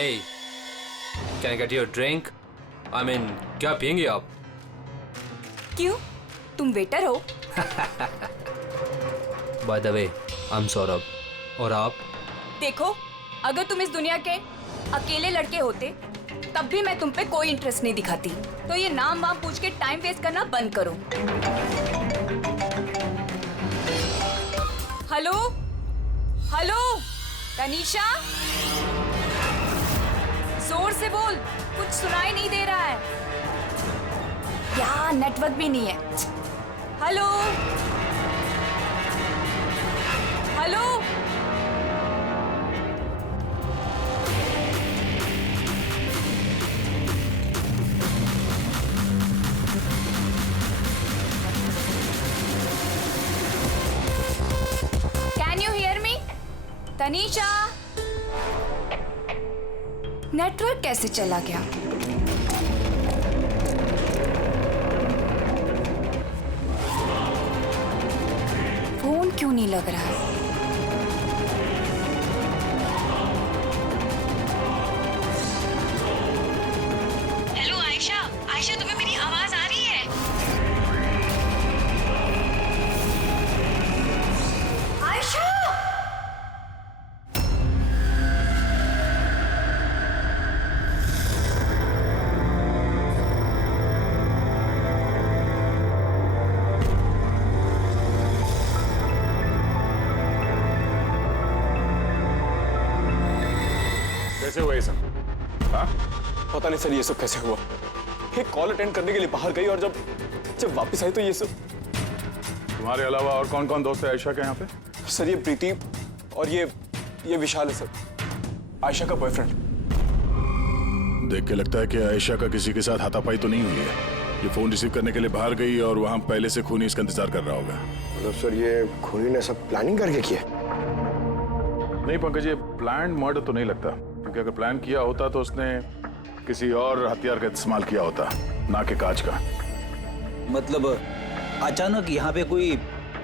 Hey, can I get you a drink? I mean, क्या पियेंगे आप? क्यों? तुम वेटर हो? By the way, I'm Saurabh. और आप? देखो, अगर तुम इस दुनिया के अकेले लड़के होते, तब भी मैं तुम पे कोई इंटरेस्ट नहीं दिखाती. तो ये नाम वाम पूछ के टाइम वेस्ट करना बंद करो. हेलो? हेलो? तनीषा? जोर से बोल, कुछ सुनाई नहीं दे रहा है. यहाँ नेटवर्क भी नहीं है. Hello? Hello? Can you hear me? Tanisha? Network कैसे चला गया? फोन क्यों नहीं लग रहा है? हेलो आयशा, आयशा तुम्हें मेरी आवाज आ रही है? आयशा! कैसे हुआ ये सब? हाँ? पता नहीं सर ये सब कैसे हुआ. एक कॉल अटेंड करने के लिए बाहर गई और जब वापस आई तो ये सब. तुम्हारे अलावा और कौन कौन दोस्त है आयशा के यहाँ पे? सर ये प्रीति और ये विशाल है सर, आयशा का बॉयफ्रेंड. देख के लगता है कि आयशा का किसी के साथ हाथापाई तो नहीं हुई है. ये फोन रिसीव करने के लिए बाहर गई और वहाँ पहले से खूनी इसका इंतजार कर रहा होगा. मतलब सर ये खूनी ने सब प्लानिंग करके किया? नहीं पंकज, ये प्लान मर्डर तो नहीं लगता, क्योंकि अगर प्लान किया होता तो उसने किसी और हथियार का इस्तेमाल किया होता, ना कि कांच का. मतलब अचानक यहाँ पे कोई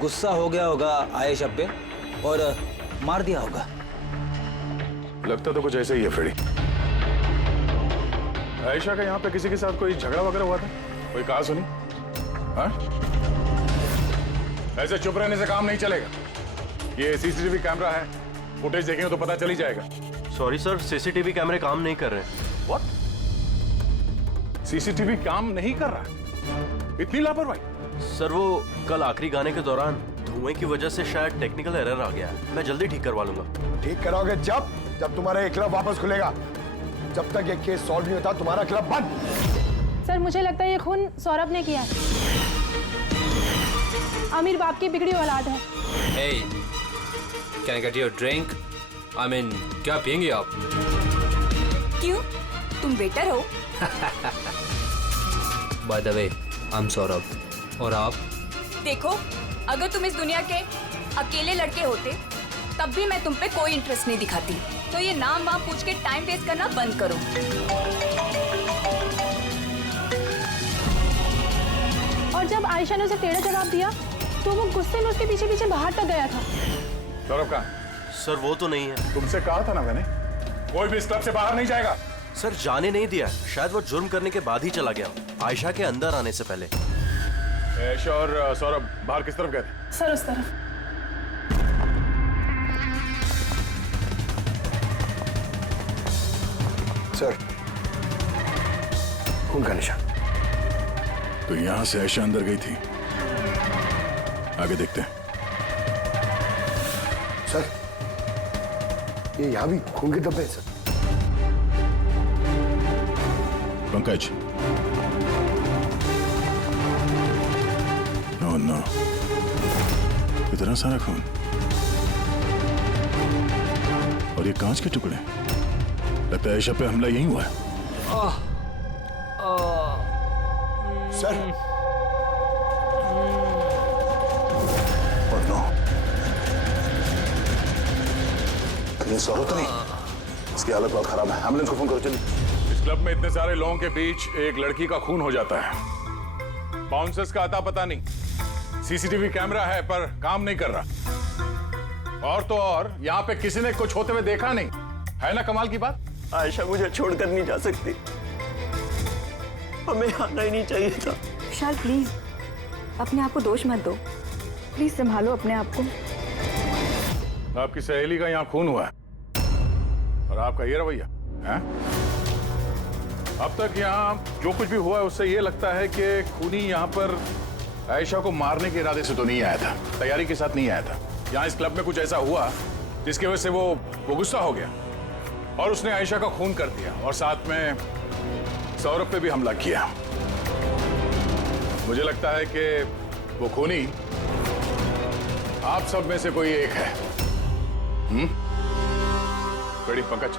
गुस्सा हो गया होगा आयशा पे और मार दिया होगा. लगता तो कुछ ऐसे ही है फ्रेडी. आयशा का यहाँ पे किसी के साथ कोई झगड़ा वगैरह हुआ था? कोई कहा सुनी? हाँ? ऐसे चुप रहने से काम नहीं चलेगा. ये सीसीटीवी कैमरा है, फुटेज देखेंगे तो पता चल ही जाएगा. सॉरी सर, सीसीटीवी कैमरे काम नहीं कर रहे हैं. व्हाट? सीसीटीवी काम नहीं कर रहा? इतनी लापरवाही? सर वो कल आखिरी गाने के दौरान धुएं की वजह से शायद टेक्निकल एरर आ गया है. मैं जल्दी ठीक करवा लूंगा. ठीक कराओगे जब तुम्हारा ये क्लब वापस खुलेगा. जब तक ये केस सॉल्व नहीं होता तुम्हारा क्लब बंद. सर मुझे लगता है ये खून सौरभ ने किया है. अमीर बाप की बिगड़ी औलाद है. Hey, can I get you a drink? I mean, क्या पियेंगे आप? क्यों? तुम वेटर हो? By the way, I'm Saurabh. और आप? देखो, अगर तुम इस दुनिया के अकेले लड़के होते, तब भी मैं तुम पे कोई इंटरेस्ट नहीं दिखाती. तो ये नाम वाम पूछ के टाइम वेस्ट करना बंद करो. और जब आयशा ने उसे टेढ़ा जवाब दिया तो वो गुस्से में उसके पीछे पीछे बाहर तक गया था. सौरभ कहाँ? सर वो तो नहीं है. तुमसे कहा था ना मैंने, कोई भी इस क्लब से बाहर नहीं जाएगा. सर जाने नहीं दिया. शायद वो जुर्म करने के बाद ही चला गया, आयशा के अंदर आने से पहले. आयशा और सौरभ बाहर किस तरफ गए थे? सर उस तरफ. सर खून का निशान. तो यहां से आयशा अंदर गई थी. आगे देखते हैं. सर ये यहाँ भी खून के धब्बे हैं सर. पंकज, नो नो, इतना सारा खून और ये कांच के टुकड़े. लगता है आयशा पे हमला यहीं हुआ है. सर और नो, कहीं सौरभ तो नहीं? इसकी हालत बहुत खराब है. एम्बुलेंस को फोन करो चलिए. इस क्लब में इतने सारे लोगों के बीच एक लड़की का खून हो जाता है. बाउंसर्स का अता पता नहीं. सीसीटीवी कैमरा है पर काम नहीं कर रहा. और तो और यहाँ पे किसी ने कुछ होते हुए देखा नहीं है ना. कमाल की बात. आयशा मुझे छोड़कर नहीं जा सकती। हमें आना ही नहीं चाहिए था। विशाल प्लीज अपने आप को दोष मत दो, प्लीज संभालो अपने आप को। आपकी सहेली का यहाँ खून हुआ है और आपका ये रवैया है? अब तक यहाँ जो कुछ भी हुआ है उससे ये लगता है कि खूनी यहाँ पर आयशा को मारने के इरादे से तो नहीं आया था, तैयारी के साथ नहीं आया था। यहाँ इस क्लब में कुछ ऐसा हुआ जिसकी वजह से वो गुस्सा हो गया और उसने आयशा का खून कर दिया और साथ में सौरभ पे भी हमला किया। मुझे लगता है कि वो खूनी आप सब में से कोई एक है। बड़ी पंकज,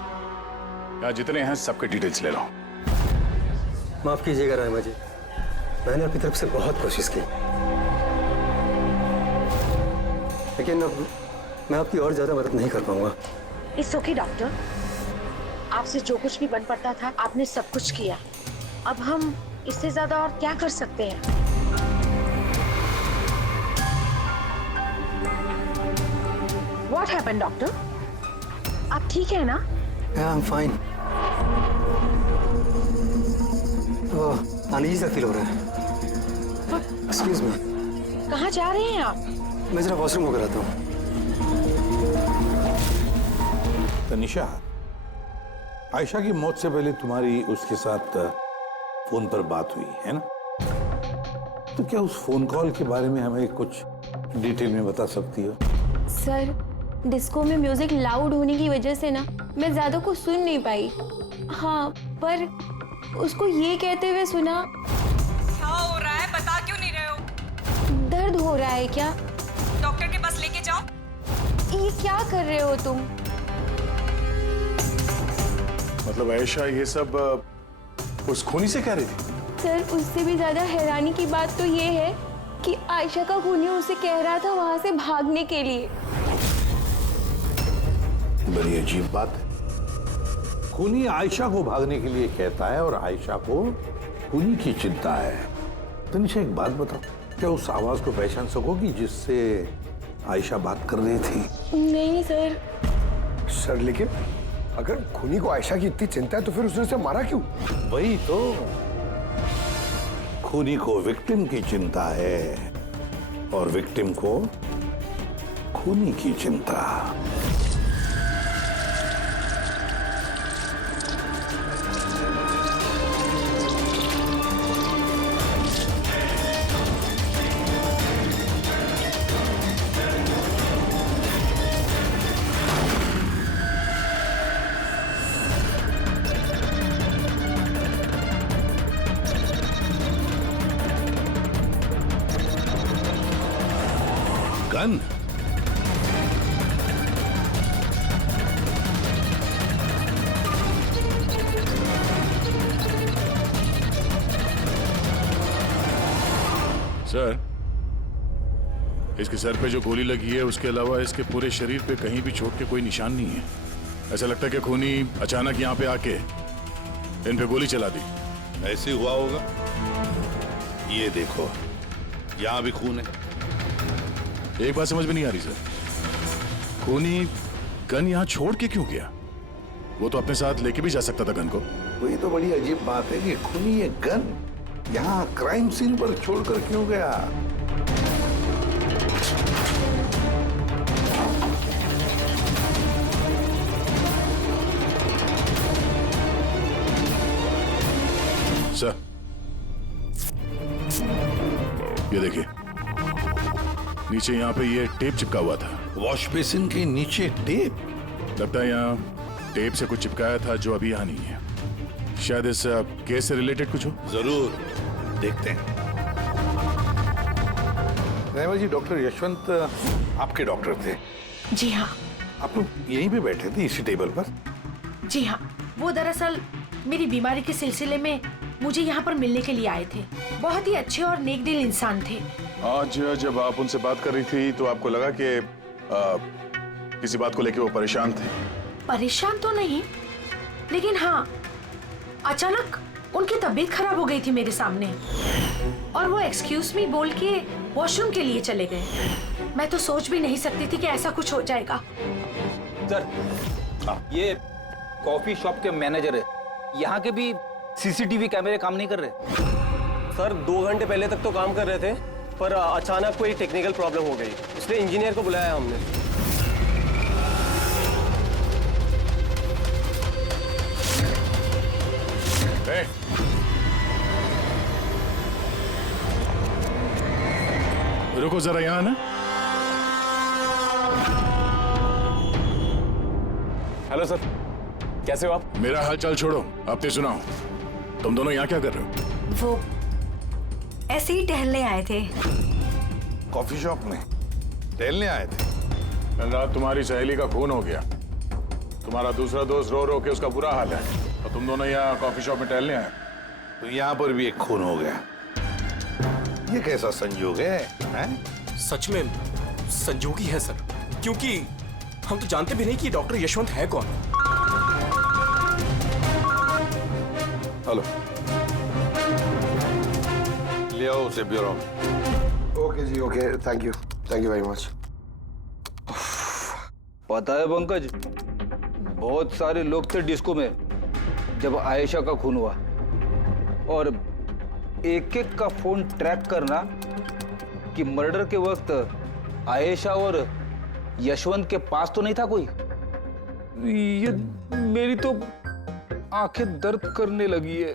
यहाँ जितने हैं सबके डिटेल्स ले लो। माफ कीजिएगा रायमा जी, मैंने अपनी तरफ से बहुत कोशिश की, लेकिन अब मैं आपकी और ज्यादा मदद नहीं कर पाऊंगा। इट्स ओके डॉक्टर, आपसे जो कुछ भी बन पड़ता था आपने सब कुछ किया। अब हम इससे ज्यादा और क्या कर सकते हैं? What happened, doctor? आप ठीक है ना? Yeah, I'm fine. Uneasy feel हो रहा है। Excuse me. कहाँ जा रहे हैं आप? मैं जरा वॉशरूम होकर आता हूँ। तनिषा, आयशा की मौत से पहले तुम्हारी उसके साथ फोन पर बात हुई है ना? तो क्या उस फोन कॉल के बारे में हमें कुछ डिटेल में बता सकती हो? सर, डिस्को में म्यूजिक लाउड होने की वजह से ना मैं ज्यादा कुछ सुन नहीं पाई। हाँ, पर उसको ये कहते हुए सुना। क्या हो रहा है, बता क्यों नहीं रहे हो? दर्द हो रहा है क्या? डॉक्टर के पास लेके जाओ। ये क्या कर रहे हो तुम? मतलब आयशा ये सब उस खूनी से कह रही थी? सर, उससे भी ज्यादा हैरानी की बात तो ये है कि आयशा का खूनी उसे कह रहा था वहां से भागने के लिए। बड़ी अजीब बात है। खूनी आयशा को भागने के लिए कहता है और आयशा को खूनी की चिंता है। तनिषा, एक बात बताओ, क्या उस आवाज को पहचान सकोगी जिससे आयशा बात कर रही थी? नहीं सर। सर, लेकिन अगर खूनी को आयशा की इतनी चिंता है तो फिर उसने उसे मारा क्यों? वही तो, खूनी को विक्टिम की चिंता है और विक्टिम को खूनी की चिंता। गन? सर, इसके सर पे जो गोली लगी है उसके अलावा इसके पूरे शरीर पे कहीं भी चोट के कोई निशान नहीं है। ऐसा लगता है कि खूनी अचानक यहाँ पे आके इन पे गोली चला दी। ऐसे हुआ होगा। ये देखो, यहाँ भी खून है। एक बात समझ में नहीं आ रही सर, खूनी गन यहाँ छोड़ के क्यों गया? वो तो अपने साथ लेके भी जा सकता था गन को। वही तो बड़ी अजीब बात है कि खूनी ये गन यहाँ क्राइम सीन पर छोड़कर क्यों गया? सर, ये देखिए, नीचे यहाँ पे ये टेप चिपका हुआ था। वॉश बेसिन के नीचे टेप? लगता है यहाँ टेप से कुछ चिपकाया था जो अभी यहाँ नहीं है। शायद इस केस से रिलेटेड कुछ हो। जरूर देखते हैं। रायमा जी, डॉक्टर यशवंत आपके डॉक्टर थे? जी हाँ। आप लोग यहीं पे बैठे थे इसी टेबल पर? जी हाँ, वो दरअसल मेरी बीमारी के सिलसिले में मुझे यहाँ पर मिलने के लिए आए थे। बहुत ही अच्छे और नेक दिल इंसान थे। आज जब आप उनसे बात कर रही थी तो आपको लगा कि किसी बात को लेकर वो परेशान थे? परेशान तो नहीं, लेकिन हाँ, अचानक उनकी तबीयत खराब हो गई थी मेरे सामने और वो एक्सक्यूज मी बोल के वॉशरूम के लिए चले गए। मैं तो सोच भी नहीं सकती थी कि ऐसा कुछ हो जाएगा। सर, ये कॉफी शॉप के मैनेजर है, यहाँ के भी सीसीटीवी कैमरे काम नहीं कर रहे। सर 2 घंटे पहले तक तो काम कर रहे थे, पर अचानक कोई टेक्निकल प्रॉब्लम हो गई, इसलिए इंजीनियर को बुलाया हमने। रुको जरा यहाँ ना। हेलो सर, कैसे हो आप? मेरा हाल चाल छोड़ो, अपने सुनाओ। तुम दोनों यहाँ क्या कर रहे हो? वो ऐसे ही टहलने आए थे। कॉफी शॉप में टहलने आए थे? कल रात तुम्हारी सहेली का खून हो गया, तुम्हारा दूसरा दोस्त रो रो के उसका बुरा हाल है, और तुम दोनों यहाँ कॉफी शॉप में टहलने आए। तो यहाँ पर भी एक खून हो गया। ये कैसा संयोग है, हैं? सच में संजोगी है सर, क्योंकि हम तो जानते भी नहीं कि डॉक्टर यशवंत है कौन। हेलो, ले आओ उसे ब्यूरो में। ओके जी, okay, thank you very much. पता है पंकज, बहुत सारे लोग थे डिस्को में जब आयशा का खून हुआ, और एक एक का फोन ट्रैक करना कि मर्डर के वक्त आयशा और यशवंत के पास तो नहीं था कोई। ये मेरी तो आंखें दर्द करने लगी है।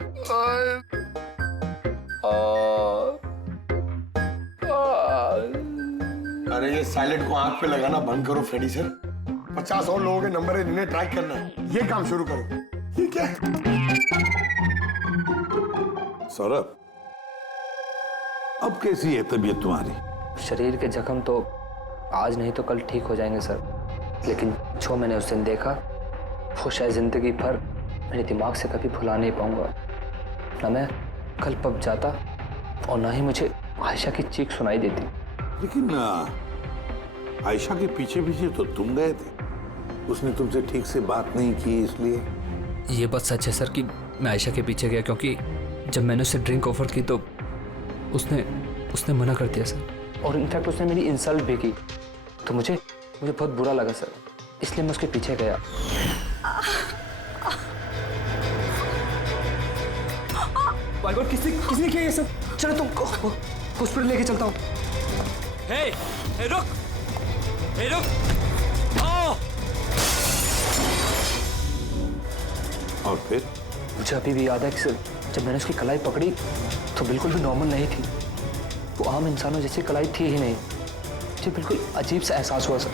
अरे ये साइलेंट को आंख पे लगाना बंद करो फ्रेडी सर। 50 और लोगों के नंबर है जिन्हें ट्रैक करना है, ये काम शुरू करो। ये क्या है? सौरभ, अब कैसी है तबीयत तुम्हारी? शरीर के जख्म तो आज नहीं तो कल ठीक हो जाएंगे सर, लेकिन जो मैंने उस दिन देखा वो शायद जिंदगी भर मेरे दिमाग से कभी भुला नहीं पाऊंगा। ना मैं कल पब जाता और ना ही मुझे आयशा की चीख सुनाई देती। लेकिन आयशा के पीछे पीछे तो तुम गए थे, उसने तुमसे ठीक से बात नहीं की, इसलिए। ये बात सच है सर कि मैं आयशा के पीछे गया, क्योंकि जब मैंने उसे ड्रिंक ऑफर की तो उसने मना कर दिया सर, और इनफैक्ट उसने मेरी इंसल्ट भी की, तो मुझे बहुत बुरा लगा सर, इसलिए मैं उसके पीछे गया। बाय गॉड, किसने किया ये सब? चलो तुमको हॉस्पिटल लेके चलता हूँ। हे रुक, हे रुक। और फिर? मुझे अभी भी याद है कि सर, जब मैंने उसकी कलाई पकड़ी तो बिल्कुल भी नॉर्मल नहीं थी, वो आम इंसानों जैसी कलाई थी ही नहीं। मुझे बिल्कुल अजीब सा एहसास हुआ सर।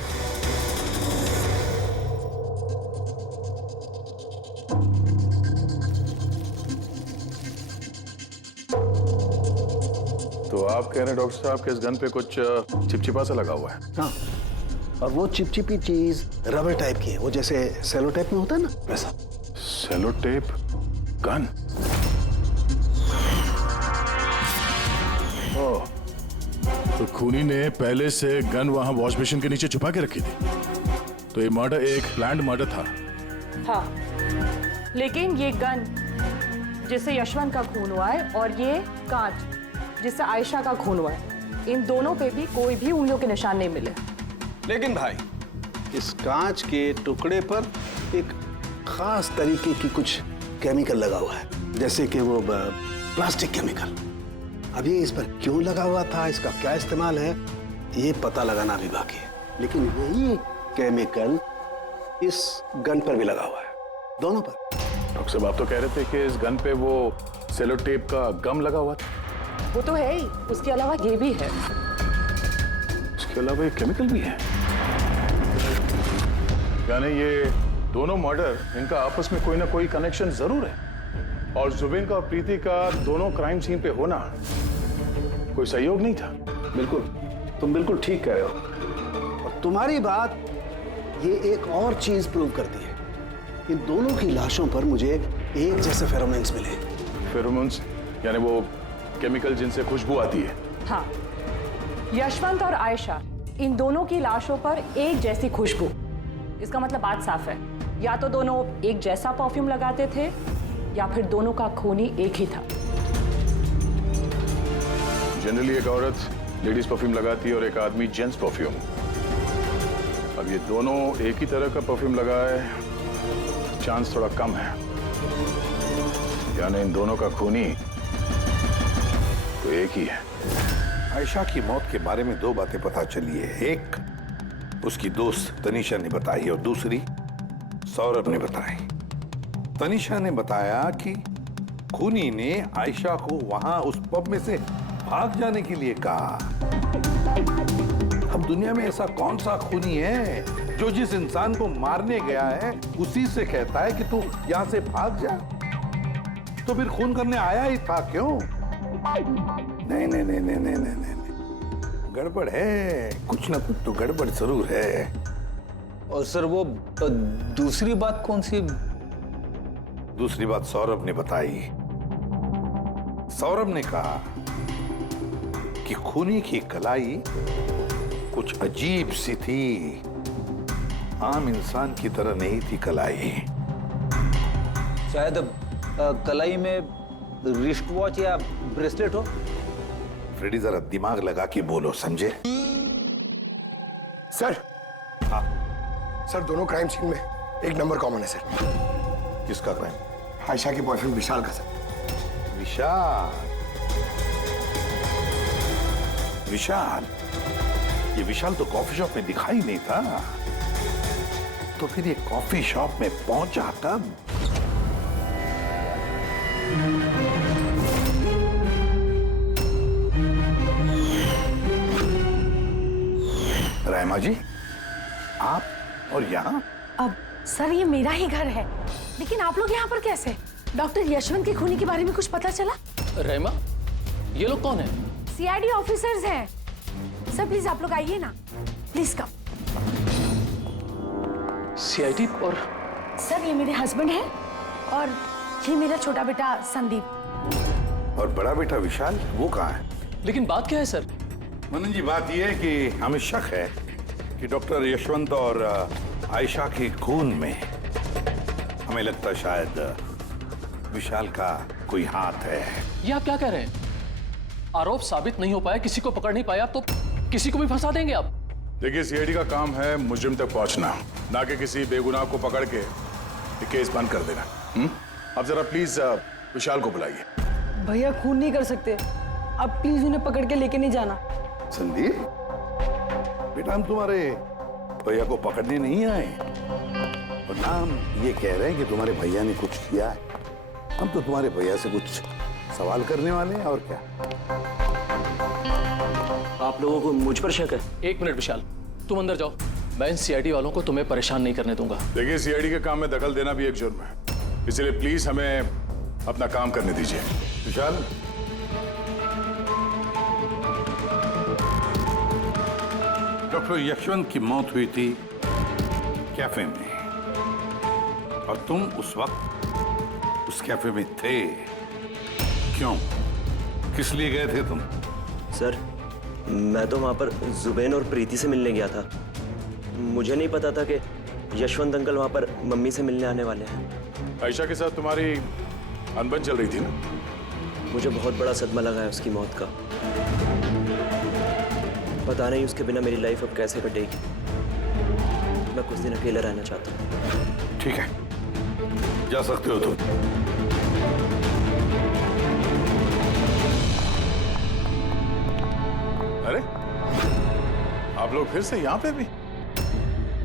तो आप कह रहे हैं डॉक्टर साहब कि इस गन पे कुछ चिपचिपा सा लगा हुआ है? हाँ, और वो चिपचिपी चीज रबर टाइप की है, वो जैसे सेलो टेप में होता है ना, वैसा। Cello tape gun? ओह, तो खूनी ने पहले से गन वहां वॉश बेसिन के नीचे छुपा के रखी थी, तो ये मर्डर एक प्लान्ड मर्डर था। हाँ, लेकिन ये गन जिससे यशवंत का खून हुआ है और ये कांच जिससे आयशा का खून हुआ है, इन दोनों पे भी कोई भी उंगलियों के निशान नहीं मिले। लेकिन भाई, इस कांच के टुकड़े पर एक खास तरीके की कुछ केमिकल लगा हुआ है, जैसे कि वो प्लास्टिक केमिकल। अब ये इस पर क्यों लगा हुआ था, इसका क्या इस्तेमाल है, ये पता लगाना भी बाकी है। लेकिन यही केमिकल इस गन पर भी लगा हुआ है, दोनों पर। डॉक्टर साहब, आप तो कह रहे थे कि इस गन पे वो सेलो टेप का गम लगा हुआ था। वो तो है ही, उसके अलावा ये भी है। इसके अलावा ये केमिकल भी है, यानी ये दोनों मर्डर, इनका आपस में कोई ना कोई कनेक्शन जरूर है। और जुबिन का और प्रीति का दोनों क्राइम सीन पे होना कोई सहयोग नहीं था। बिल्कुल, तुम बिल्कुल ठीक कह रहे हो। और तुम्हारी बात ये एक और चीज प्रूव करती है, इन दोनों की लाशों पर मुझे एक जैसे फेरोमोन्स मिले। फेरोमोन्स यानी वो केमिकल जिनसे खुशबू आती है। हाँ, यशवंत और आयशा, इन दोनों की लाशों पर एक जैसी खुशबू। इसका मतलब बात साफ है, या तो दोनों एक जैसा परफ्यूम लगाते थे या फिर दोनों का खून ही एक ही था। जनरली एक औरत लेडीज परफ्यूम लगाती है और एक आदमी जेंट्स परफ्यूम। अब ये दोनों एक ही तरह का परफ्यूम लगाए, चांस थोड़ा कम है, यानी इन दोनों का खूनी तो एक ही है। आयशा की मौत के बारे में दो बातें पता चली है। एक उसकी दोस्त तनीषा ने बताई और दूसरी सौरभ ने बताई। तनीषा ने बताया कि खूनी ने आयशा को वहां उस पब में से भाग जाने के लिए कहा। अब दुनिया में ऐसा कौन सा खूनी है जो जिस इंसान को मारने गया है उसी से कहता है कि तू यहां से भाग जा? तो फिर खून करने आया ही था क्यों? नहीं नहीं नहीं नहीं नहीं नहीं नहीं, गड़बड़ है, कुछ ना कुछ तो गड़बड़ जरूर है। और सर वो दूसरी बात कौन सी? दूसरी बात सौरभ ने बताई। सौरभ ने कहा कि खूनी की कलाई कुछ अजीब सी थी, आम इंसान की तरह नहीं थी कलाई। शायद कलाई में रिस्ट वॉच या ब्रेसलेट हो। फ्रेडी जरा दिमाग लगा के बोलो, समझे? सर, हाँ सर, दोनों क्राइम सीन में एक नंबर कॉमन है सर। किसका क्राइम? आयशा के बॉयफ्रेंड विशाल का सर। विशाल? विशाल? ये विशाल तो कॉफी शॉप में दिखाई नहीं था, तो फिर ये कॉफी शॉप में पहुंचा कब? रायमा जी, आप और यहाँ? अब सर ये मेरा ही घर है, लेकिन आप लोग यहाँ पर कैसे? डॉक्टर यशवंत के खूनी के बारे में कुछ पता चला? रहमा, ये लोग कौन है? सीआईडी ऑफिसर्स हैं। सर प्लीज आप लोग आइए ना, प्लीज कम। सीआईडी? और सर ये मेरे हस्बैंड हैं और ये मेरा छोटा बेटा संदीप। और बड़ा बेटा विशाल, वो कहाँ है? लेकिन बात क्या है सर? मनन जी, बात यह है कि हमें शक है कि डॉक्टर यशवंत और आयशा के खून में हमें लगता शायद विशाल का कोई हाथ है। ये आप क्या कह रहे हैं? आरोप साबित नहीं हो पाया, किसी को पकड़ नहीं पाया, तो किसी को भी फंसा देंगे आप? देखिए, सीआईडी का काम है मुजरिम तक पहुंचना, ना कि किसी बेगुनाह को पकड़ के केस बंद कर देना। अब जरा प्लीज विशाल को बुलाइए। भैया खून नहीं कर सकते, अब प्लीज उन्हें पकड़ के लेके नहीं जाना। संदीप बेटा, हम तुम्हारे भैया को पकड़ने नहीं आए और ना हम ये कह रहे हैं कि तुम्हारे भैया ने कुछ किया है। हम तो तुम्हारे भैया से कुछ सवाल करने वाले हैं, और क्या। आप लोगों को मुझ पर शक है? एक मिनट विशाल, तुम अंदर जाओ, मैं इन सीआईडी वालों को तुम्हें परेशान नहीं करने दूंगा। देखिए, सीआईडी के काम में दखल देना भी एक जुर्म है, इसलिए प्लीज हमें अपना काम करने दीजिए। विशाल, डॉक्टर यशवंत की मौत हुई थी कैफे में और तुम उस वक्त उस कैफे में थे। क्यों, किस लिए गए थे तुम? सर, मैं तो वहां पर जुबैन और प्रीति से मिलने गया था। मुझे नहीं पता था कि यशवंत अंकल वहां पर मम्मी से मिलने आने वाले हैं। आयशा के साथ तुम्हारी अनबन चल रही थी ना? मुझे बहुत बड़ा सदमा लगा है उसकी मौत का। पता नहीं उसके बिना मेरी लाइफ अब कैसे कटेगी। मैं कुछ दिन अकेला रहना चाहता हूँ। ठीक है, जा सकते हो तुम। अरे, आप लोग फिर से यहाँ पे भी?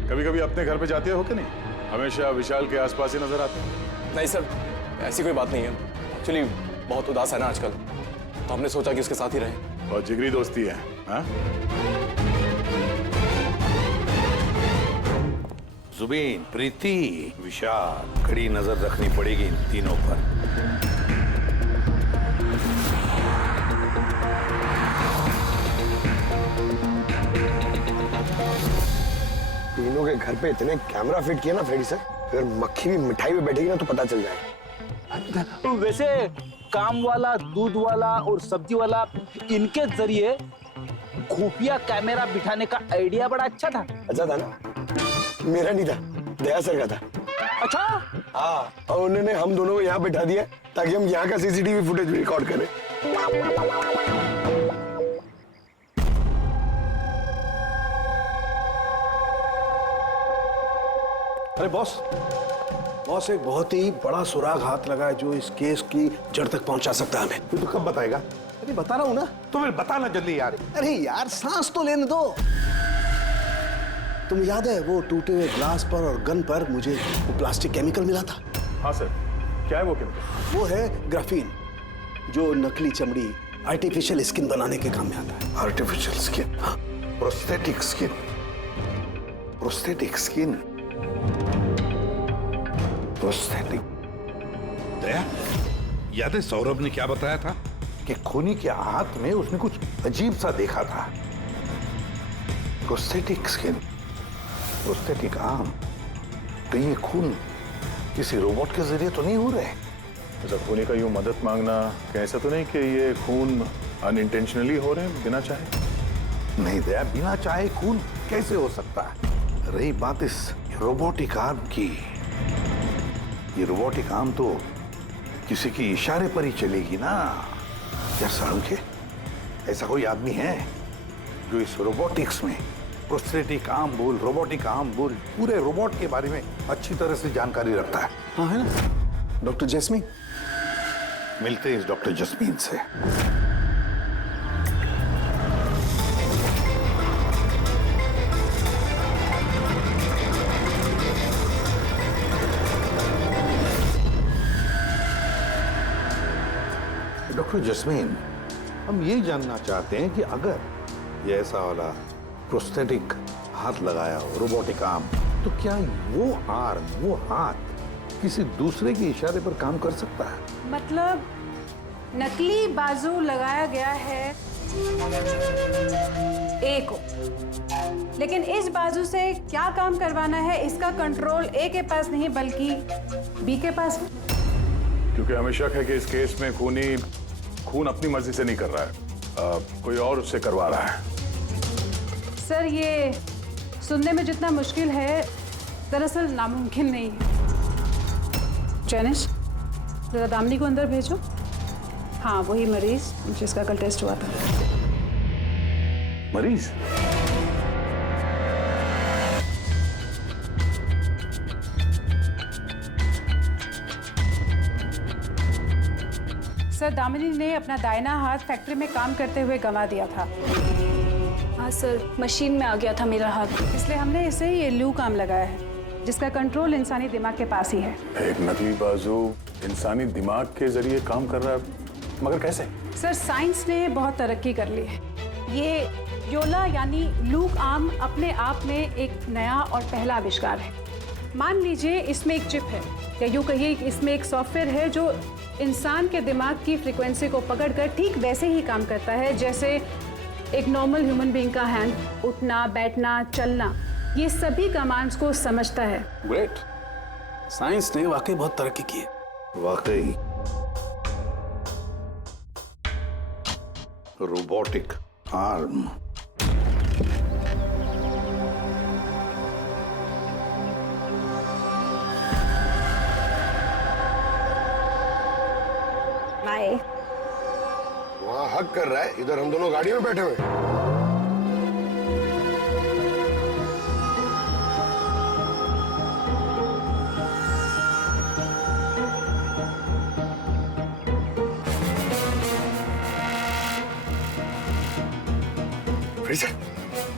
कभी कभी अपने घर पे जाते हो कि नहीं? हमेशा विशाल के आसपास ही नजर आते हैं। नहीं सर, ऐसी कोई बात नहीं है। एक्चुअली बहुत उदास है ना आजकल, तो हमने सोचा कि उसके साथ ही रहें। बहुत जिगरी दोस्ती है, हाँ? जुबीन, प्रीति, विशाल, कड़ी नजर रखनी पड़ेगी इन तीनों पर। तीनों के घर पे इतने कैमरा फिट किए ना फ्रेडी सर, अगर मक्खी भी मिठाई पे बैठेगी ना तो पता चल जाएगा। वैसे काम वाला, दूध वाला और सब्जी वाला, इनके जरिए खुफिया कैमरा बिठाने का आइडिया बड़ा अच्छा था। अच्छा था ना? मेरा नहीं था, दया सर का था। अच्छा? हाँ, और उन्होंने हम दोनों को यहाँ बैठा दिया ताकि हम यहाँ का सीसीटीवी फुटेज रिकॉर्ड करें। अरे बॉस, बॉस एक बहुत ही बड़ा सुराग हाथ लगा है जो इस केस की जड़ तक पहुंचा सकता है हमें। तू तो कब बताएगा? अरे बता रहा हूं ना। तो फिर बताना जल्दी यार। अरे यार सांस तो लेने दो। तुम्हें याद है वो टूटे हुए ग्लास पर और गन पर मुझे वो प्लास्टिक केमिकल मिला था? हाँ सर, क्या है वो केमिकल? वो है ग्राफीन, जो नकली चमड़ी आर्टिफिशियल स्किन बनाने के काम में आता है। Artificial skin? हाँ। Prosthetic skin. Prosthetic skin. Prosthetic. Daya, याद है सौरभ ने क्या बताया था कि खूनी के हाथ में उसने कुछ अजीब सा देखा था। Prosthetic skin, prosthetic arm. तो ये खून किसी रोबोट के जरिए तो नहीं हो रहे? ऐसा खूनी का यूं मदद मांगना कैसा तो नहीं कि ये खून अनइंटेंशनली हो रहे हैं बिना चाहे? नहीं दया, बिना चाहे खून कैसे हो सकता है? रही बात इस रोबोटिक आर्म की, ये रोबोटिक आर्म तो किसी के इशारे पर ही चलेगी ना। क्या साड़ू, ऐसा कोई आदमी है जो इस रोबोटिक्स में प्रोस्थेटिक आर्म बोल, रोबोटिक आर्म बोल, पूरे रोबोट के बारे में अच्छी तरह से जानकारी रखता है? हाँ है ना, डॉक्टर जैस्मीन। मिलते हैं इस डॉक्टर जैस्मीन से। डॉक्टर जैस्मीन, हम ये जानना चाहते हैं कि अगर ये ऐसा वाला प्रोस्थेटिक हाथ लगाया हो, रोबोटिक आर्म, तो क्या वो आर्म, वो हाथ किसी दूसरे के इशारे पर काम कर सकता है? मतलब नकली बाजू लगाया गया है ए को, लेकिन इस बाजू से क्या काम करवाना है इसका कंट्रोल ए के पास नहीं बल्कि बी के पास है। क्योंकि हमें शक है कि इस केस में खूनी खून अपनी मर्जी से नहीं कर रहा है, कोई और उससे करवा रहा है। सर ये सुनने में जितना मुश्किल है दरअसल नामुमकिन नहीं है। जैनिश, जरा दामिनी को अंदर भेजो। हाँ वही मरीज जिसका कल टेस्ट हुआ था। मरीज? सर दामिनी ने अपना दाहिना हाथ फैक्ट्री में काम करते हुए गंवा दिया था। हाँ सर, मशीन में आ गया था मेरा हाथ, इसलिए हमने इसे ये लू काम लगाया है जिसका कंट्रोल इंसानी दिमाग के पास ही है। एक नकली बाजू इंसानी दिमाग के जरिए काम कर रहा है, मगर कैसे? सर साइंस ने बहुत तरक्की कर ली है। ये योला यानी लूक आर्म अपने आप में एक नया और पहला आविष्कार है। मान लीजिए इसमें एक चिप है, या यूँ कहिए इसमें एक सॉफ्टवेयर है जो इंसान के दिमाग की फ्रीक्वेंसी को पकड़कर ठीक वैसे ही काम करता है जैसे एक नॉर्मल ह्यूमन बीइंग का हैंड, उठना, बैठना, चलना, ये सभी कमांड्स को समझता है। ग्रेट, साइंस ने वाकई बहुत तरक्की की है। वाकई रोबोटिक आर्म। बाय। वहाँ हक कर रहा है, इधर हम दोनों गाड़ी में बैठे हुए।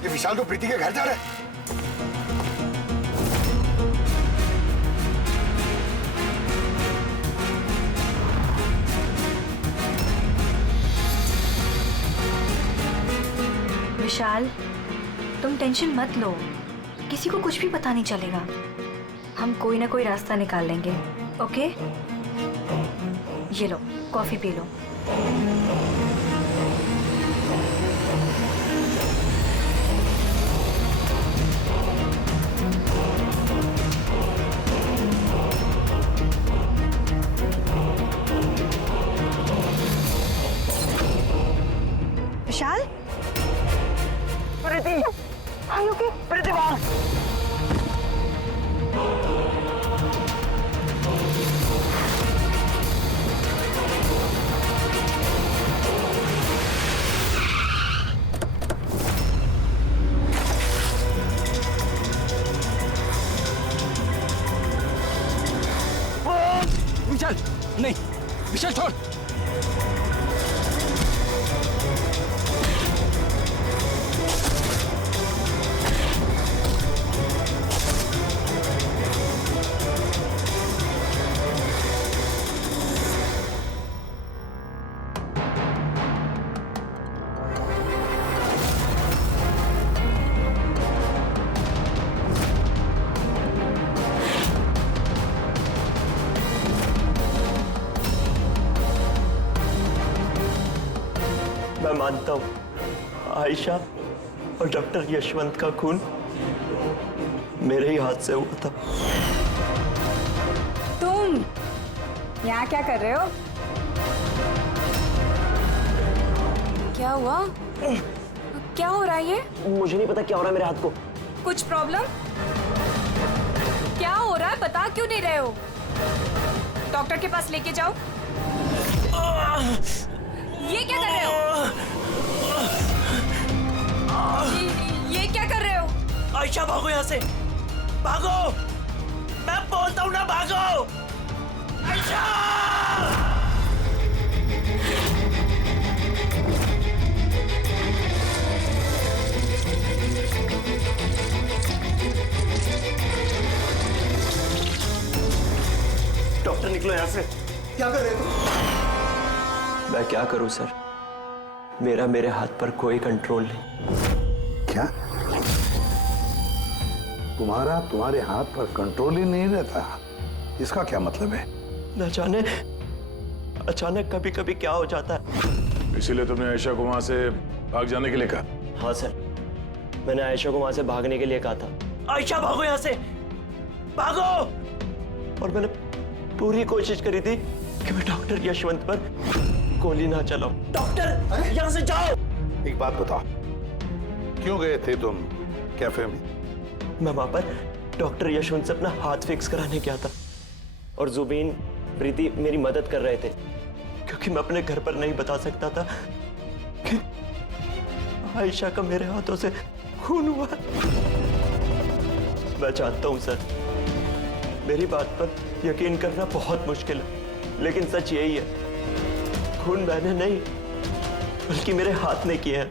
ये विशाल तो प्रीति के घर जा रहा है। विशाल, तुम टेंशन मत लो, किसी को कुछ भी पता नहीं चलेगा। हम कोई ना कोई रास्ता निकाल लेंगे, ओके? ये लो, कॉफी पी लो। विशाल, प्रीति, आयु की प्रतिभा। नहीं, विशाल छोड़। मैं मानता हूँ आयशा और डॉक्टर यशवंत का खून मेरे ही हाथ से हुआ था। तुम यहाँ क्या कर रहे हो? क्या हुआ? क्या हो रहा है ये? मुझे नहीं पता क्या हो रहा है मेरे हाथ को। कुछ प्रॉब्लम? क्या हो रहा है बता क्यों नहीं रहे हो? डॉक्टर के पास लेके जाओ। ये क्या कर रहे हो? ये क्या कर रहे हो? आयशा भागो यहाँ से, भागो! मैं बोलता हूँ ना भागो! आयशा! डॉक्टर निकलो यहाँ से। क्या कर रहे हो? मैं क्या करूं सर, मेरे हाथ पर कोई कंट्रोल नहीं। क्या? तुम्हारे हाथ पर कंट्रोल ही नहीं रहता? इसका क्या मतलब है? न जाने अचानक कभी कभी क्या हो जाता है। इसीलिए तुमने आयशा को वहां से भाग जाने के लिए कहा? हाँ सर, मैंने आयशा को वहां से भागने के लिए कहा था। आयशा भागो यहाँ से, भागो! और मैंने पूरी कोशिश करी थी कि मैं डॉक्टर यशवंत पर गोली ना चलाऊं। डॉक्टर यहाँ से जाओ! एक बात बताओ, क्यों गए थे तुम कैफे में? मैं वहां पर डॉक्टर यशवंत से अपना हाथ फिक्स कराने गया था और जुबीन, प्रीति मेरी मदद कर रहे थे क्योंकि मैं अपने घर पर नहीं बता सकता था कि आयशा का मेरे हाथों से खून हुआ। मैं जानता हूं सर, मेरी बात पर यकीन करना बहुत मुश्किल है, लेकिन सच यही है, खून मैंने नहीं बल्कि मेरे हाथ ने किया है।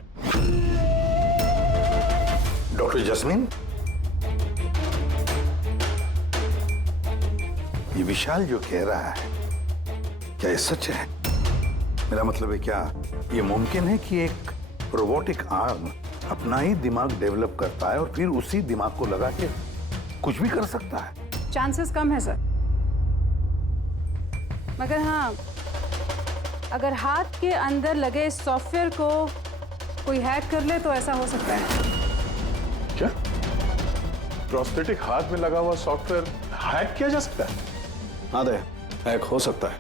डॉक्टर जस्मीन, ये विशाल जो कह रहा है क्या ये सच है? मेरा मतलब है, क्या ये मुमकिन है कि एक रोबोटिक आर्म अपना ही दिमाग डेवलप करता है और फिर उसी दिमाग को लगा के कुछ भी कर सकता है? चांसेस कम है सर, मगर हाँ, अगर हाथ के अंदर लगे सॉफ्टवेयर को कोई हैक कर ले तो ऐसा हो सकता है। क्या? प्रोस्थेटिक हाथ में लगा हुआ सॉफ्टवेयर हैक किया जा सकता है? हाँ दे, हैक हो सकता है,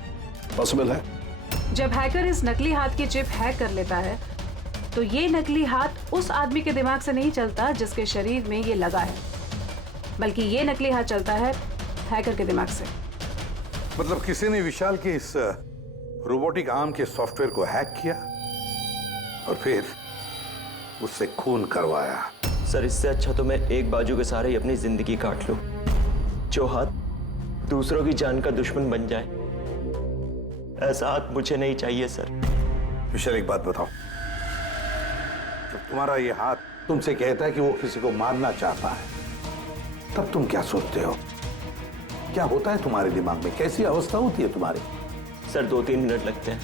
पॉसिबल है। जब हैकर इस नकली हाथ की चिप हैक कर लेता है तो ये नकली हाथ उस आदमी के दिमाग से नहीं चलता जिसके शरीर में ये लगा है, बल्कि ये नकली हाथ चलता है हैकर के दिमाग से। मतलब किसी ने विशाल के इस रोबोटिक आर्म के सॉफ्टवेयर को हैक किया और फिर उससे खून करवाया। सर, इससे अच्छा तो मैं एक बाजू के सहारे ही अपनी जिंदगी काट लूं, जो हाथ दूसरों की जान का दुश्मन बन जाए। ऐसा हाथ मुझे नहीं चाहिए सर। विशाल, एक बात बताओ, जब तुम्हारा ये हाथ तुमसे कहता है कि वो किसी को मारना चाहता है, तब तुम क्या सोचते हो? क्या होता है तुम्हारे दिमाग में? कैसी अवस्था होती है तुम्हारी? सर, 2-3 मिनट लगते हैं।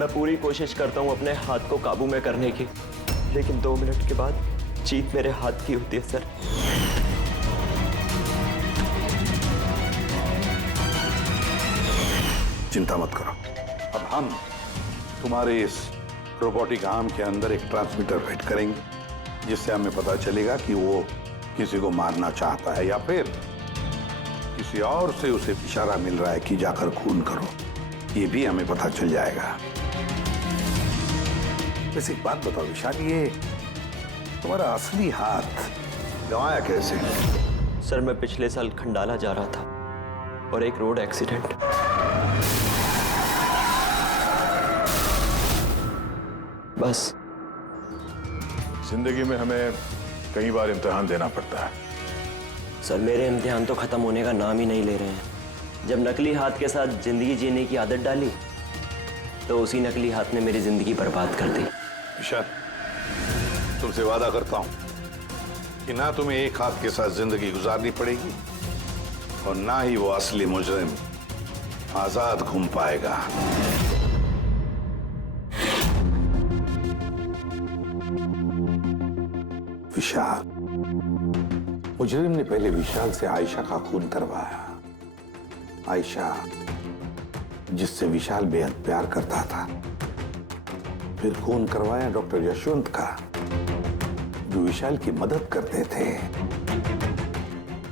मैं पूरी कोशिश करता हूं अपने हाथ को काबू में करने की, लेकिन 2 मिनट के बाद जीत मेरे हाथ की होती है सर। चिंता मत करो, अब हम तुम्हारे इस रोबोटिक आर्म के अंदर एक ट्रांसमीटर फिट करेंगे, जिससे हमें पता चलेगा कि वो किसी को मारना चाहता है या फिर किसी और से उसे इशारा मिल रहा है कि जाकर खून करो। ये भी हमें पता चल जाएगा। वैसे एक बात बताओ विशाल, ये तुम्हारा असली हाथ गंवाया कैसे? सर, मैं पिछले साल खंडाला जा रहा था और एक रोड एक्सीडेंट। बस। जिंदगी में हमें कई बार इम्तिहान देना पड़ता है। सर, मेरे इम्तिहान तो खत्म होने का नाम ही नहीं ले रहे हैं। जब नकली हाथ के साथ जिंदगी जीने की आदत डाली तो उसी नकली हाथ ने मेरी जिंदगी बर्बाद कर दी। विशाल, तुमसे वादा करता हूं कि ना तुम्हें एक हाथ के साथ जिंदगी गुजारनी पड़ेगी और ना ही वो असली मुजरिम आजाद घूम पाएगा। विशाल, मुजरिम ने पहले विशाल से आयशा का खून करवाया। आयशा जिससे विशाल बेहद प्यार करता था। फिर खून करवाया डॉक्टर यशवंत का, जो विशाल की मदद करते थे।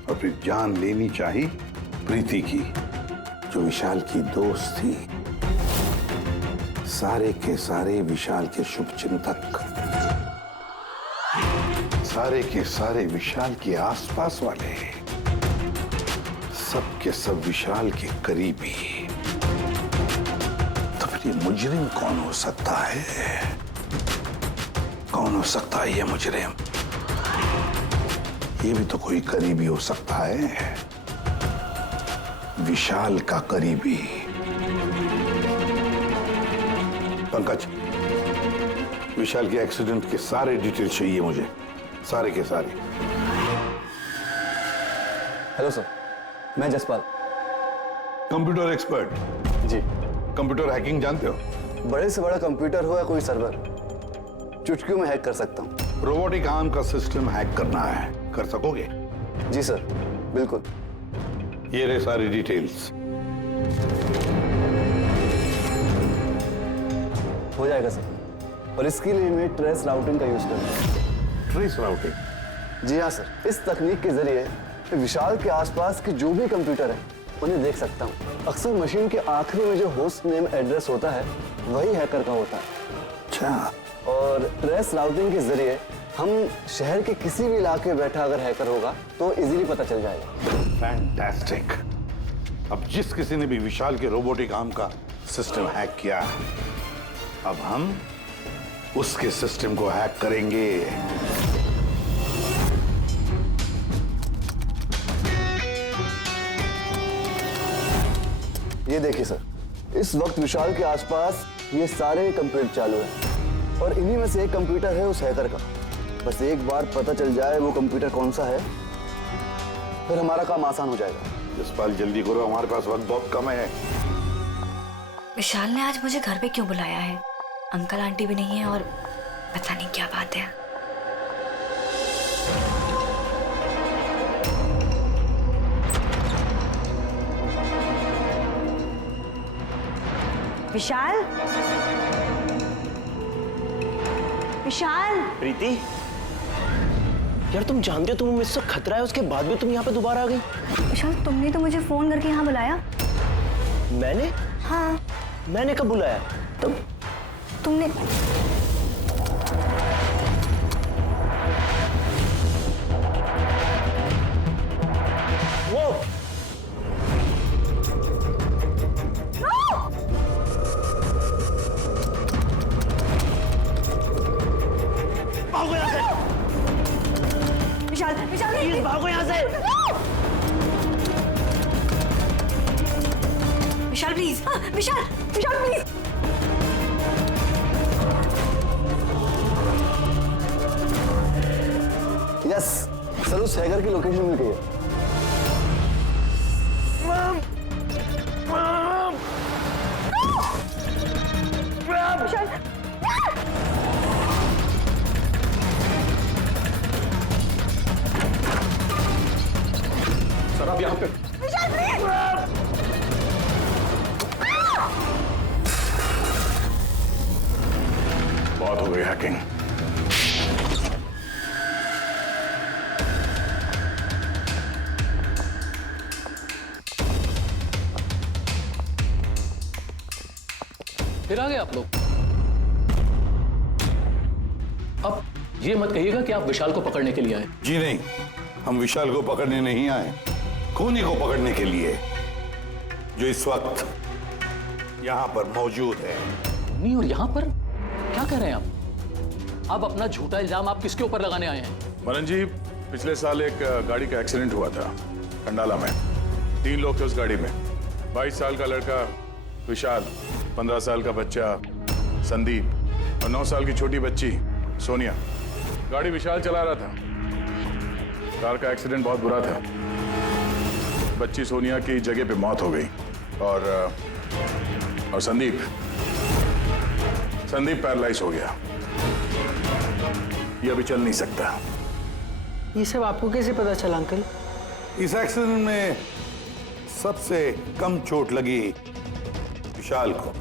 और फिर जान लेनी चाहिए प्रीति की, जो विशाल की दोस्त थी। सारे के सारे विशाल के शुभ चिंतक, सारे के सारे विशाल के आसपास वाले, सब के सब विशाल के करीबी। तो फिर ये मुजरिम कौन हो सकता है? कौन हो सकता है ये मुजरिम? ये भी तो कोई करीबी हो सकता है, विशाल का करीबी। पंकज, विशाल के एक्सीडेंट के सारे डिटेल चाहिए मुझे, सारे के सारे। हेलो सर, मैं जसपाल, कंप्यूटर एक्सपर्ट। जी। कंप्यूटर हैकिंग जानते हो? बड़े से बड़ा कंप्यूटर हो या कोई सर्वर, चुटकियों में हैक कर सकता हूँ। रोबोटिक आर्म का सिस्टम हैक करना है, कर सकोगे? जी सर, बिल्कुल। ये रहे सारी डिटेल्स। हो जाएगा सर, और इसके लिए मैं ट्रेस राउटिंग का यूज करूँगा। Trace routing? जी हाँ सर, इस तकनीक के जरिए विशाल के आसपास के जो भी कंप्यूटर है उन्हें देख सकता हूँ। अक्सर मशीन के आखिरी में जो होस्ट नेम एड्रेस होता है वही हैकर का होता है। अच्छा। और ट्रेस राउटिंग के जरिए हम शहर के किसी भी इलाके में बैठा अगर हैकर होगा तो इजीली पता चल जाएगा। फैंटास्टिक। अब जिस किसी ने भी विशाल के रोबोटिक आर्म का सिस्टम हैक किया, अब हम उसके सिस्टम को हैक करेंगे। ये देखिए सर, इस वक्त विशाल के आसपास ये सारे कंप्यूटर चालू हैं और इन्हीं में से एक कंप्यूटर है उस हैकर का। बस एक बार पता चल जाए वो कंप्यूटर कौन सा है, फिर हमारा काम आसान हो जाएगा। जसपाल जल्दी करो, हमारे पास वक्त बहुत कम है। विशाल ने आज मुझे घर पे क्यों बुलाया है? अंकल आंटी भी नहीं है और पता नहीं क्या बात है। विशाल, विशाल। प्रीति, यार तुम जानते हो तुम्हें मुझसे खतरा है, उसके बाद भी तुम यहाँ पे दोबारा आ गई। विशाल, तुमने तो मुझे फोन करके यहाँ बुलाया। मैंने? हाँ। मैंने कब बुलाया? तुमने वो भागो यहाँ से। विशाल, विशाल प्लीज भागो यहाँ से। Vishal please, Vishal, Vishal please. Yes sir, उस हैकर की लोकेशन मिल गई है। विशाल, सर आप यहाँ पे। विशाल प्लीज। बहुत हो गई हैकिंग। फिर आ गए आप लोग। अब ये मत कहिएगा कि आप विशाल को पकड़ने के लिए आए। जी नहीं, हम विशाल को पकड़ने नहीं आए, खूनी को पकड़ने के लिए, जो इस वक्त यहाँ पर मौजूद है। नहीं, और यहाँ पर क्या कह रहे हैं आप? अब अपना झूठा इल्जाम आप किसके ऊपर लगाने आए हैं? मनन जी, पिछले साल एक गाड़ी का एक्सीडेंट हुआ था कंडाला में। 3 लोग थे उस गाड़ी में। 22 साल का लड़का विशाल, 15 साल का बच्चा संदीप और 9 साल की छोटी बच्ची सोनिया। गाड़ी विशाल चला रहा था। कार का एक्सीडेंट बहुत बुरा था। बच्ची सोनिया की जगह पे मौत हो गई और संदीप पैरालाइज हो गया। ये अभी चल नहीं सकता। ये सब आपको कैसे पता चला अंकल? इस एक्सीडेंट में सबसे कम चोट लगी विशाल को।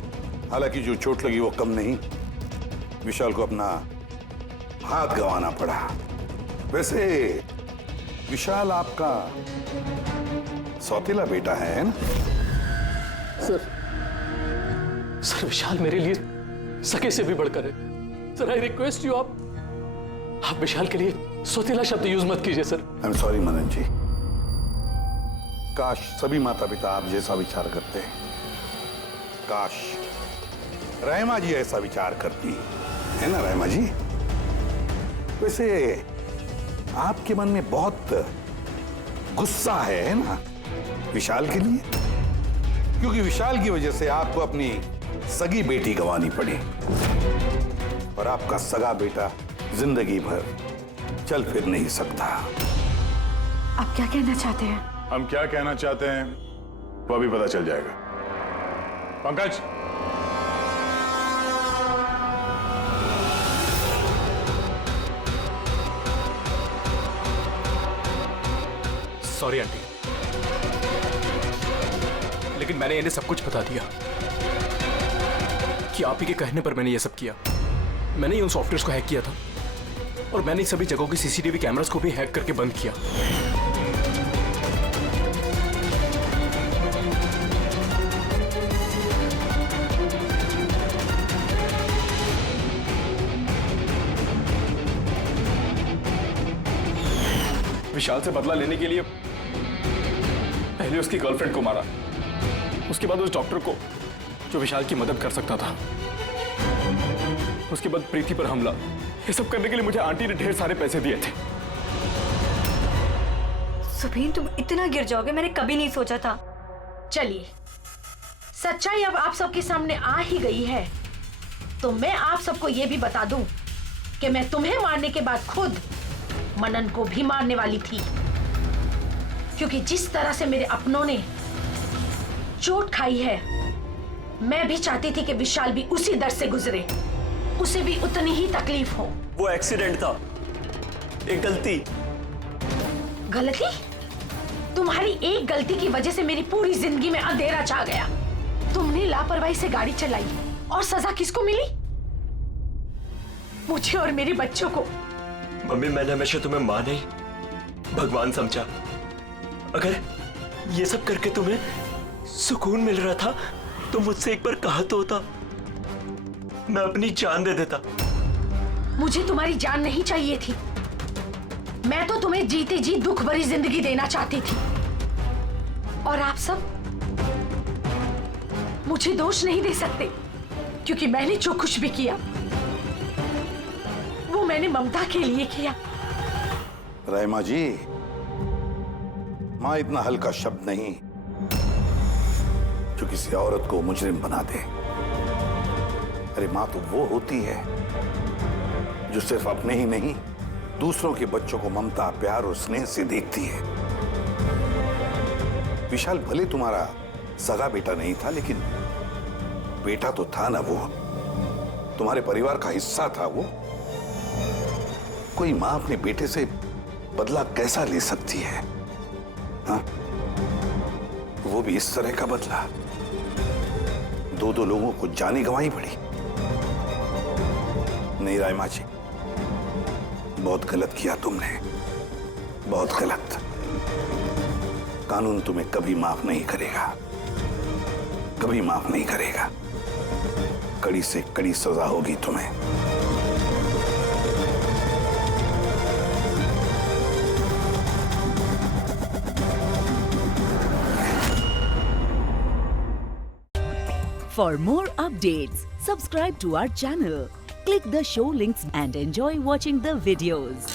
हालांकि जो चोट लगी वो कम नहीं, विशाल को अपना हाथ गंवाना पड़ा। वैसे विशाल आपका सौतेला बेटा है ना? सर विशाल मेरे लिए सगे से भी बढ़कर है। सर आई रिक्वेस्ट यू, आप विशाल के लिए सौतेला शब्द यूज मत कीजिए सर। आई एम सॉरी मनन जी। काश सभी माता पिता आप जैसा विचार करते हैं। काश रहमा जी ऐसा विचार करती है ना रहमा जी? वैसे आपके मन में बहुत गुस्सा है ना विशाल के लिए, क्योंकि विशाल की वजह से आपको अपनी सगी बेटी गंवानी पड़ी और आपका सगा बेटा जिंदगी भर चल फिर नहीं सकता। आप क्या कहना चाहते हैं? हम क्या कहना चाहते हैं वो अभी पता चल जाएगा। पंकज, सॉरी आंटी, लेकिन मैंने इन्हें सब कुछ बता दिया कि आप ही के कहने पर मैंने ये सब किया। मैंने ही उन सॉफ्टवेयर्स को हैक किया था और मैंने सभी जगहों की सीसीटीवी कैमरास को भी हैक करके बंद किया। विशाल से बदला लेने के लिए पहले उसकी गर्लफ्रेंड को मारा, उसके बाद उस डॉक्टर को जो विशाल की मदद कर सकता था, उसके बाद प्रीति पर हमला। ये सब करने के लिए मुझे आंटी ने ढेर सारे पैसे दिए थे। सुबीन तुम इतना गिर जाओगे मैंने कभी नहीं सोचा था। चलिए, सच्चाई अब आप सबके सामने आ ही गई है, तो मैं आप सबको यह भी बता दूं कि मैं तुम्हें मारने के बाद खुद मनन को भी मारने वाली थी, क्योंकि जिस तरह से मेरे अपनों ने चोट खाई है, मैं भी चाहती थी कि विशाल भी उसी दर्द से गुजरे, उसे भी उतनी ही तकलीफ हो। वो एक्सीडेंट था, एक गलती। गलती? तुम्हारी एक गलती की वजह से मेरी पूरी जिंदगी में अंधेरा छा गया। तुमने लापरवाही से गाड़ी चलाई और सजा किसको मिली? मुझे और मेरे बच्चों को। मम्मी, मैंने हमेशा तुम्हें मां नहीं भगवान समझा। अगर ये सब करके तुम्हें सुकून मिल रहा था तो मुझसे एक बार कहा तो होता, मैं अपनी जान दे देता। मुझे तुम्हारी जान नहीं चाहिए थी, मैं तो तुम्हें जीते जी दुख भरी जिंदगी देना चाहती थी। और आप सब मुझे दोष नहीं दे सकते, क्योंकि मैंने जो कुछ भी किया वो मैंने ममता के लिए किया। रहमा जी, मां इतना हल्का शब्द नहीं जो किसी औरत को मुजरिम बना दे। अरे मां तो वो होती है जो सिर्फ अपने ही नहीं दूसरों के बच्चों को ममता, प्यार और स्नेह से देखती है। विशाल भले तुम्हारा सगा बेटा नहीं था, लेकिन बेटा तो था ना, वो तुम्हारे परिवार का हिस्सा था। वो कोई मां अपने बेटे से बदला कैसा ले सकती है? हाँ? वो भी इस तरह का बदला। दो लोगों को जाने गंवाई पड़ी। नहीं रायमा जी, बहुत गलत किया तुमने, बहुत गलत। कानून तुम्हें कभी माफ नहीं करेगा, कभी माफ नहीं करेगा। कड़ी से कड़ी सजा होगी तुम्हें। For more updates, subscribe to our channel, click the show links and enjoy watching the videos.